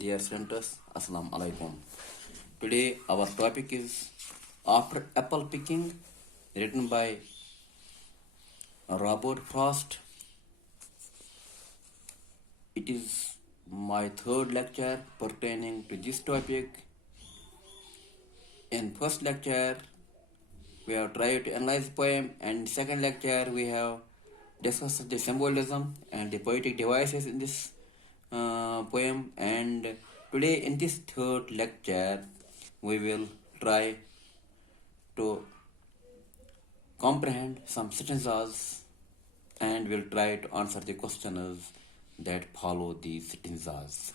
Dear students, Assalamu alaikum. Today our topic is After Apple Picking, written by Robert Frost. It is my third lecture pertaining to this topic. In first lecture, we have tried to analyze the poem, and in second lecture, we have discussed the symbolism and the poetic devices in this poem. And today, in this third lecture, we will try to comprehend some stanzas and will try to answer the questions that follow these stanzas.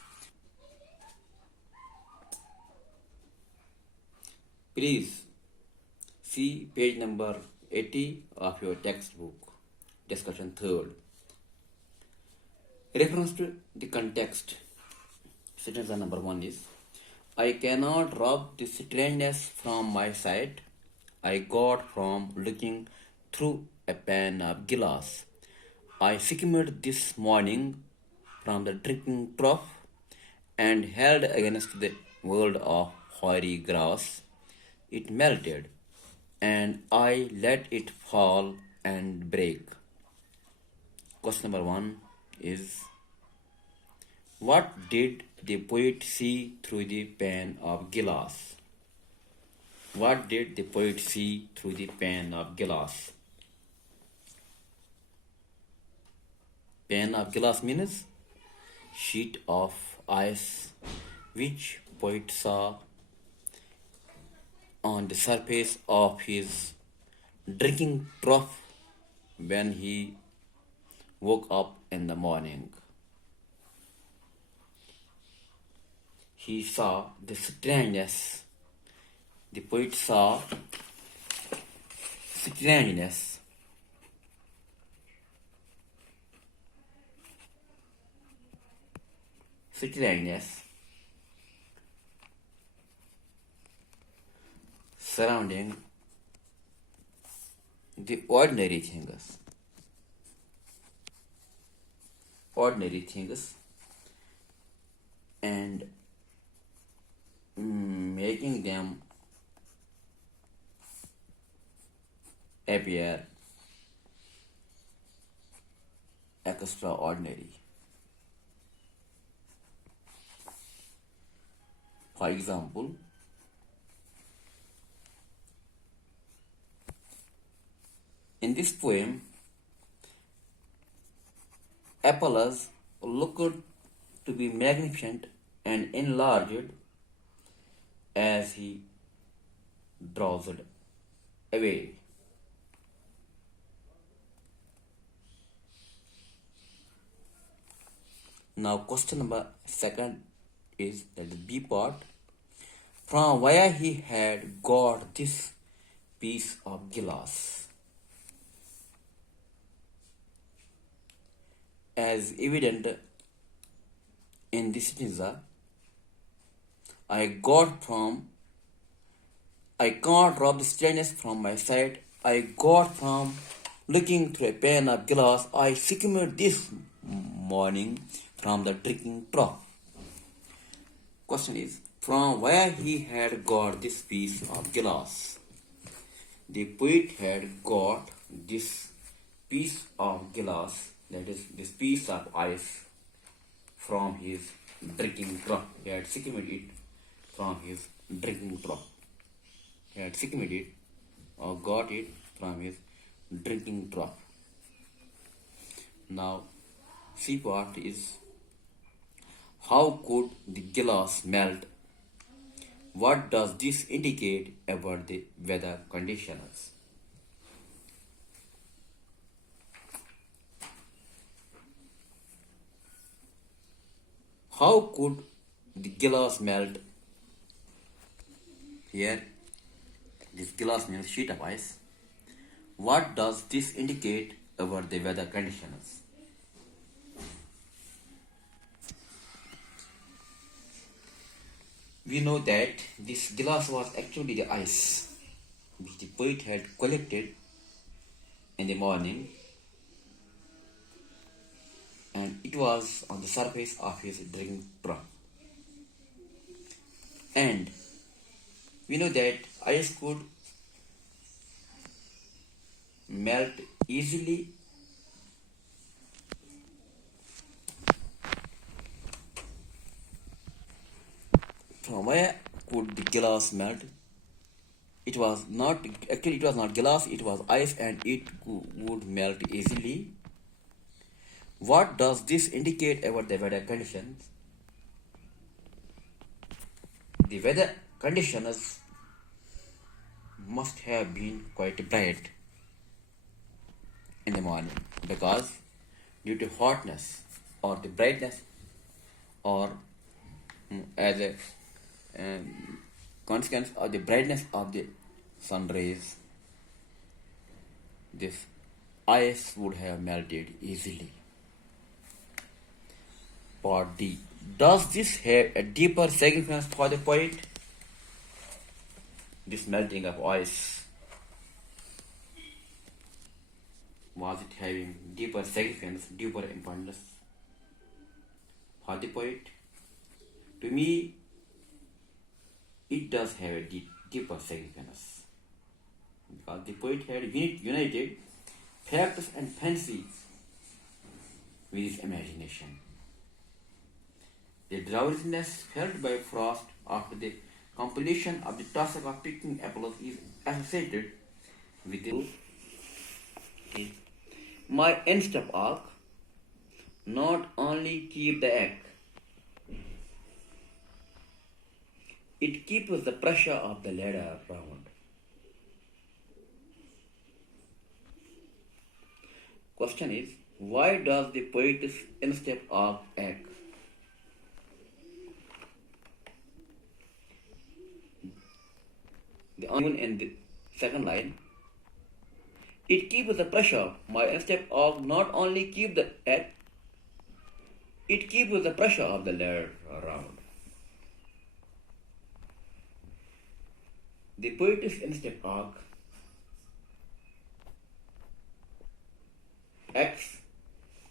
Please see page number 80 of your textbook. Discussion third. Reference to the context. Stanza number 1 is I cannot rub the strangeness from my sight I got from looking through a pane of glass. I skimmed this morning from the drinking trough and held against the world of hoary grass. It melted, and I let it fall and break. Question number 1 is what did the poet see through the pane of glass? What did the poet see through the pane of glass? Pane of glass means sheet of ice which poet saw on the surface of his drinking trough when he woke up in the morning. He saw the strangeness. The poet saw strangeness. Strangeness surrounding the ordinary things. Ordinary things and making them appear extraordinary. For example, in this poem, Apollos looked to be magnificent and enlarged as he drowsed away. Now, question number 2 is that the B part. From where he had got this piece of glass. As evident in this stanza, I can't rob the strangeness from my sight. I got from looking through a pane of glass. I skimmed this morning from the drinking trough. Question is, from where he had got this piece of glass? The poet had got this piece of glass, that is, this piece of ice, from his drinking trough. He had skimmed it from his drinking trough. He had skimmed it or got it from his drinking trough. Now, C part is how could the glass melt? What does this indicate about the weather conditions? How could the glass melt? Here, this glass means sheet of ice. What does this indicate about the weather conditions? We know that this glass was actually the ice which the poet had collected in the morning, and it was on the surface of his drinking trough. And we know that ice could melt easily. From where could the glass melt? It was not actually it was not glass, it was ice, and it would melt easily. What does this indicate about the weather conditions? The weather conditions must have been quite bright in the morning because due to hotness or the brightness or as a consequence of the brightness of the sun rays, this ice would have melted easily. Part D. Does this have a deeper significance for the poet? This melting of ice, was it having deeper significance, deeper importance for the poet? To me, it does have a deeper significance because the poet had united facts and fancies with his imagination. The drowsiness felt by Frost after the completion of the task of picking apples is associated with the my end-step arc not only keep the egg, it keeps the pressure of the ladder round. Question is, why does the poet's end-step arc act? The onion in the second line, it keeps the pressure. My end-step arc not only keep the egg, it keeps the pressure of the ladder round. The poet's end-step arc acts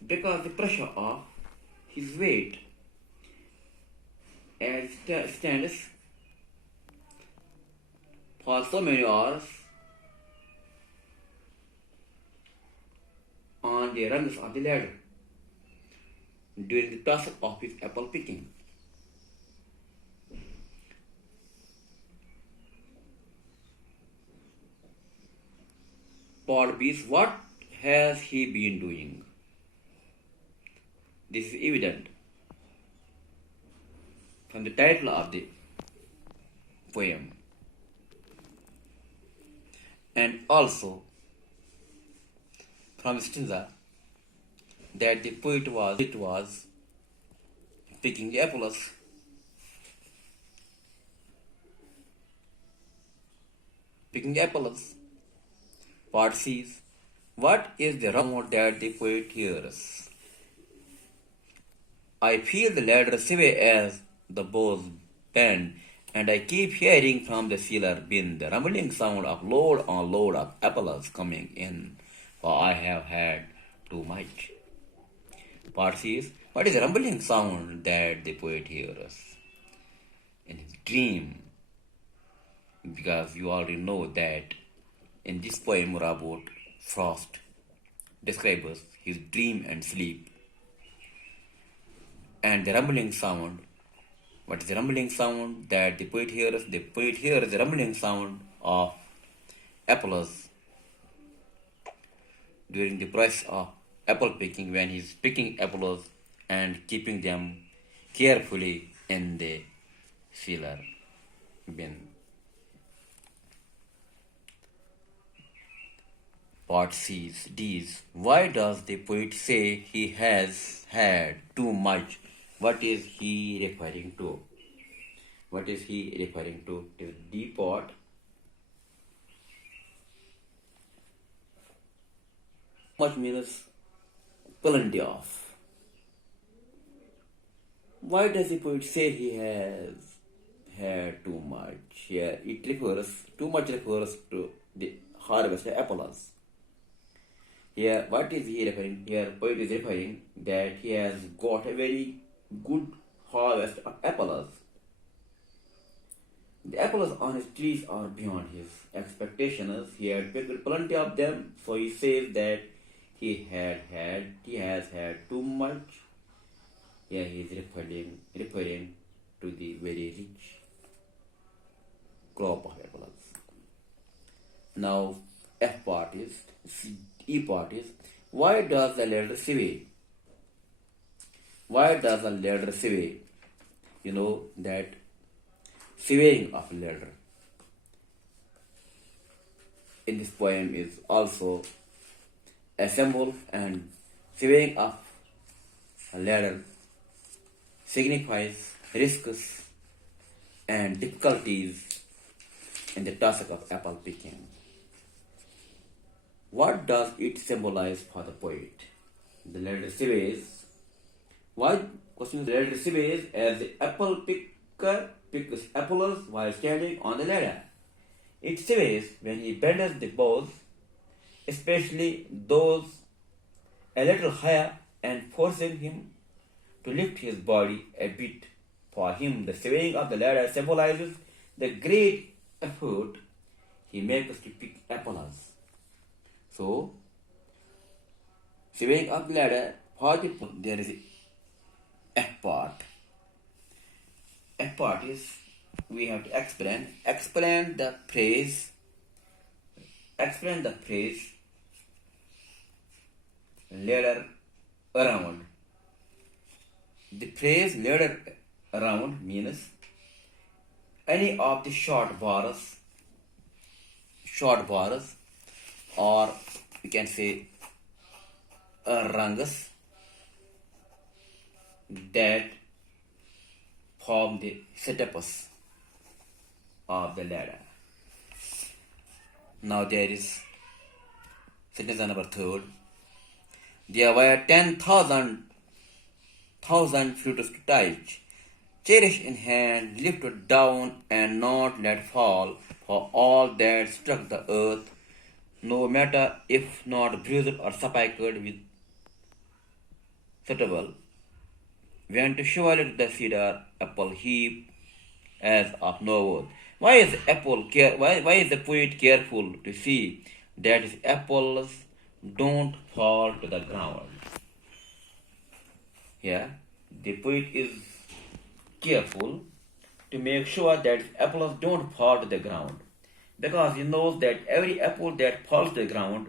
because the pressure of his weight as stands for so many hours on the rungs of the ladder during the task of his apple picking. Part B is, what has he been doing? This is evident from the title of the poem and also from stanza that the poet was picking the apples. Picking apples. Part C is, what is the sound that the poet hears? I feel the ladder sway as the bows bend, and I keep hearing from the cellar bin the rumbling sound of load on load of apples coming in, for I have had too much. Part C is, what is the rumbling sound that the poet hears? In his dream, because you already know that in this poem about Frost describes his dream and sleep. And the rumbling sound, what is the rumbling sound that the poet hears? The poet hears the rumbling sound of apples during the process of apple picking, when he is picking apples and keeping them carefully in the cellar bin. Part C's D's. Why does the poet say he has had too much? What is he referring to? What is he referring to? It is D part. Much means plenty of. Why does the poet say he has had too much? Here it refers, too much refers to the harvest of apples. Here, what is he referring? Here, poet is referring that he has got a very good harvest of apples. apples on his trees are beyond his expectations. He had picked plenty of them, so he says that he has had too much. Here he is referring to the very rich crop of apples. Now, E part is, why does the ladder sway? Why does the ladder sway? You know that swaying of ladder in this poem is also a symbol, and swaying of a ladder signifies risks and difficulties in the task of apple picking. What does it symbolize for the poet? The ladder sways. Why? Question: the ladder sways as the apple picker picks apples while standing on the ladder. It sways when he bends the boughs, especially those a little higher, and forcing him to lift his body a bit. For him, the swaying of the ladder symbolizes the great effort he makes to pick apples. So, swaying of the ladder, for the there is F part. F part is, we have to explain the phrase ladder around. The phrase ladder around means any of the short bars, or we can say rungs that form the setups of the ladder. Now there is sentence number 3. There were 10,000 fruits to touch, cherished in hand, lifted down, and not let fall, for all that struck the earth, no matter if not bruised or spiked with suitable, went to surely to the cedar apple heap as of no worth. Why is the poet careful to see that his apples don't fall to the ground? Here, the poet is careful to make sure that his apples don't fall to the ground, because he knows that every apple that falls to the ground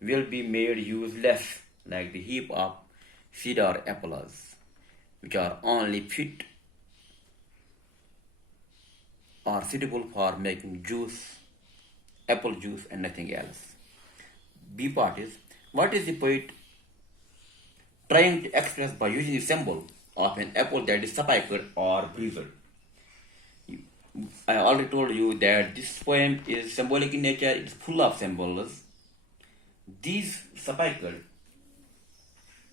will be made useless, like the heap of cedar apples, which are only fit or suitable for making juice, apple juice, and nothing else. B part is, what is the poet trying to express by using the symbol of an apple that is spiked or bruised? I already told you that this poem is symbolic in nature, it's full of symbols. These spiked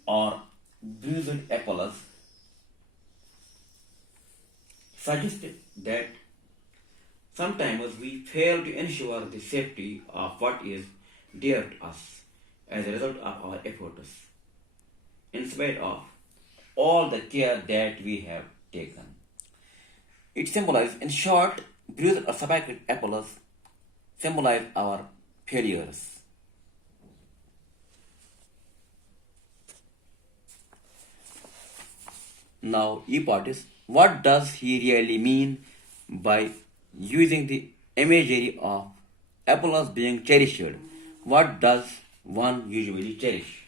or bruised apples suggest that sometimes we fail to ensure the safety of what is dear to us as a result of our efforts, in spite of all the care that we have taken. It symbolizes, in short, bruised or spiked apples symbolize our failures. Now, E part is, what does he really mean by using the imagery of apples being cherished? What does one usually cherish?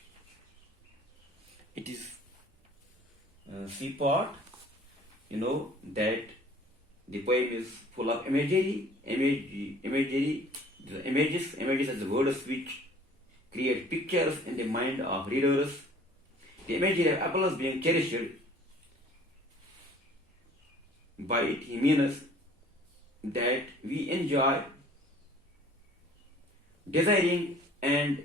It is C part. You know that the poem is full of imagery. The images are the words which create pictures in the mind of readers. The imagery of apples being cherished, by it he means that we enjoy desiring and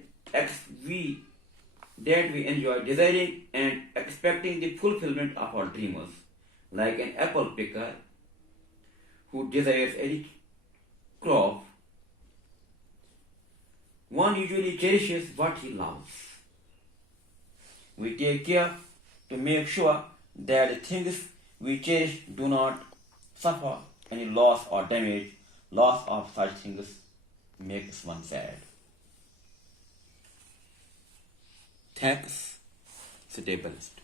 desiring and expecting the fulfillment of our dreams, like an apple picker who desires a rich crop. One usually cherishes what he loves. We take care to make sure that the things we cherish do not suffer any loss or damage, loss of such things makes one sad. Thanks, stay balanced.